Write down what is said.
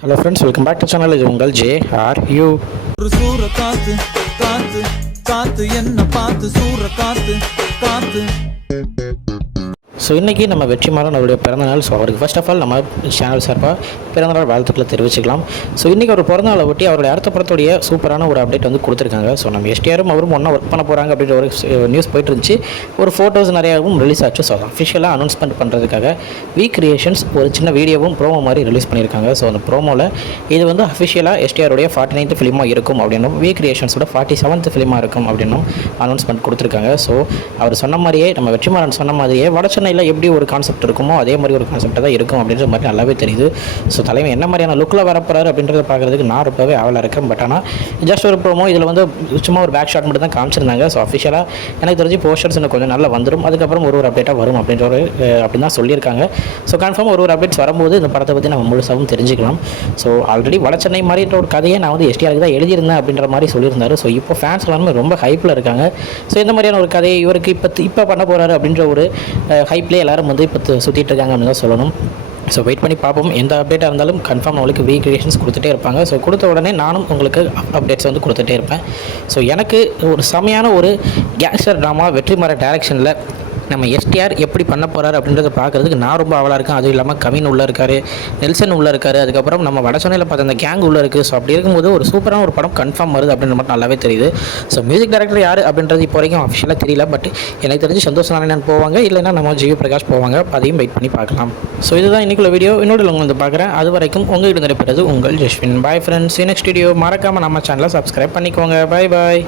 Hello friends, welcome back to channel. இது உங்கள் J are you. ஒரு சூற காத்து காத்து காத்து என்ன பார்த்து சூற காத்து காத்து. ஸோ இன்றைக்கி நம்ம வெற்றிமாறன் அவருடைய பிறந்தநாள். ஸோ அவருக்கு ஃபர்ஸ்ட் ஆஃப் ஆல் நம்ம சேனல் சார்பாக பிறந்தநாள் வாழ்த்துக்களை தெரிவிச்சுக்கலாம். ஸோ இன்றைக்கி ஒரு பிறந்தநாளை ஒட்டி அவருடைய அடுத்த படத்துடைய சூப்பரான ஒரு அப்டேட் வந்து கொடுத்துருக்காங்க. ஸோ நம்ம எஸ்டிஆரும் அவரும் ஒன்றா ஒர்க் பண்ண போகிறாங்க அப்படின்ற ஒரு நியூஸ் போயிட்டு இருந்துச்சு. ஒரு ஃபோட்டோஸ் நிறையாவும் ரிலீஸ் ஆச்சு. ஸோ அஃபிஷியலாக அனௌன்ஸ்மெண்ட் பண்ணுறதுக்காக வி கிரியேஷன்ஸ் ஒரு சின்ன வீடியோவும் ப்ரோமோ மாதிரி ரிலீஸ் பண்ணியிருக்காங்க. ஸோ அந்த ப்ரோமோவில் இது வந்து அஃபிஷியலாக எஸ்டிஆருடைய 49th ஃபிலிமாக இருக்கும் அப்படின்னும் வி கிரியேஷன்ஸோட 47th ஃபிலிமாக இருக்கும் அப்படின்னும் அனௌன்ஸ்மெண்ட் கொடுத்துருக்காங்க. ஸோ அவர் சொன்ன மாதிரியே நம்ம வெற்றிமாறன் சொன்ன மாதிரியே வட சென்னையில் எப்படி ஒரு கான்செப்ட் இருக்குமோ அதே மாதிரி ஒரு கான்செப்டாக தான் இருக்கும் அப்படின்ற மாதிரி நல்லாவே தெரியுது. ஸோ தலைமை என்ன மாதிரியான லுக்கில் வரப்போறாரு அப்படின்றத பார்க்குறதுக்கு நான் ரொம்பவே ஆவலாக இருக்கேன். பட் ஆனால் ஜஸ்ட் ஒரு ப்ரோமோ இதில் வந்து சும்மா ஒரு பேக் ஷாட் மட்டும் தான் காமிச்சிருந்தாங்க. ஸோ அஃபிஷியலாக எனக்கு தெரிஞ்சு போஸ்டர்ஸ் இன்னும் கொஞ்சம் நல்லா வந்துடும். அதுக்கப்புறம் ஒரு அப்டேட்டாக வரும் அப்படின்ற ஒரு அப்படின்னு தான் சொல்லியிருக்காங்க. ஸோ கன்ஃபார்ம் ஒரு அப்டேட்ஸ் வரும்போது இந்த படத்தை பற்றி நம்ம முழுசாகவும் தெரிஞ்சுக்கலாம். ஸோ ஆல்ரெடி வட சென்னை மாதிரின்ற ஒரு கதையை நான் வந்து எஸ்டிஆருக்கு தான் எழுதியிருந்தேன் அப்படின்ற மாதிரி சொல்லியிருந்தாரு. ஸோ இப்போ ஃபேன்ஸ் எல்லாமே ரொம்ப ஹைப்பில் இருக்காங்க. ஸோ இந்த மாதிரியான ஒரு கதையை இவருக்கு இப்போ பண்ண போகிறாரு அப்படின்ற ஒரு ஹைப்லேயே எல்லாரும் வந்து இப்போ சுற்றிட்டு இருக்காங்க அப்படின்னு தான் சொல்லணும். ஸோ வெயிட் பண்ணி பார்ப்போம். எந்த அப்டேட்டாக இருந்தாலும் கன்ஃபார்ம் உங்களுக்கு வி கிரியேஷன்ஸ் கொடுத்துட்டே இருப்பாங்க. ஸோ கொடுத்த உடனே நானும் உங்களுக்கு அப்டேட்ஸ் வந்து கொடுத்துட்டே இருப்பேன். ஸோ எனக்கு ஒரு செமையான ஒரு கேங்ஸ்டர் ட்ராமா வெற்றிமாறன் டைரக்ஷனில் நம்ம எஸ்டிஆர் எப்படி பண்ண போகிறாரு அப்படின்றத பார்க்குறதுக்கு நான் ரொம்ப ஆவலாக இருக்கேன். அதுவும் இல்லாமல் கவின் உள்ளே இருக்கார், நெல்சன் உள்ளே இருக்கார், அதுக்கப்புறம் நம்ம வட சென்னையில் பார்த்த அந்த கேங் உள்ளே இருக்குது. ஸோ அப்படி இருக்கும்போது ஒரு சூப்பரான ஒரு படம் கன்ஃபார்ம் வருது அப்படின்ற மட்டும் நல்லாவே தெரியுது. ஸோ மியூசிக் டைரக்டர் யார் அப்படின்றது இப்போ வரைக்கும் அஃபிஷியலாக தெரியல. பட் எனக்கு தெரிஞ்சு சந்தோஷ் நாராயணன் போவாங்க, இல்லைன்னா நம்ம ஜிவி பிரகாஷ் போவாங்க. அதையும் வெயிட் பண்ணி பார்க்கலாம். ஸோ இதுதான் இன்றைக்குள்ள வீடியோ. இன்னொரு உங்களை வந்து பார்க்குறேன். அது வரைக்கும் உங்கள்கிட்ட நிறைய உங்கள் Jaswin. Bye friends. Next video மறக்காமல் நம்ம சேனலை சப்ஸ்கிரைப் பண்ணிக்கோங்க. பாய் பாய்.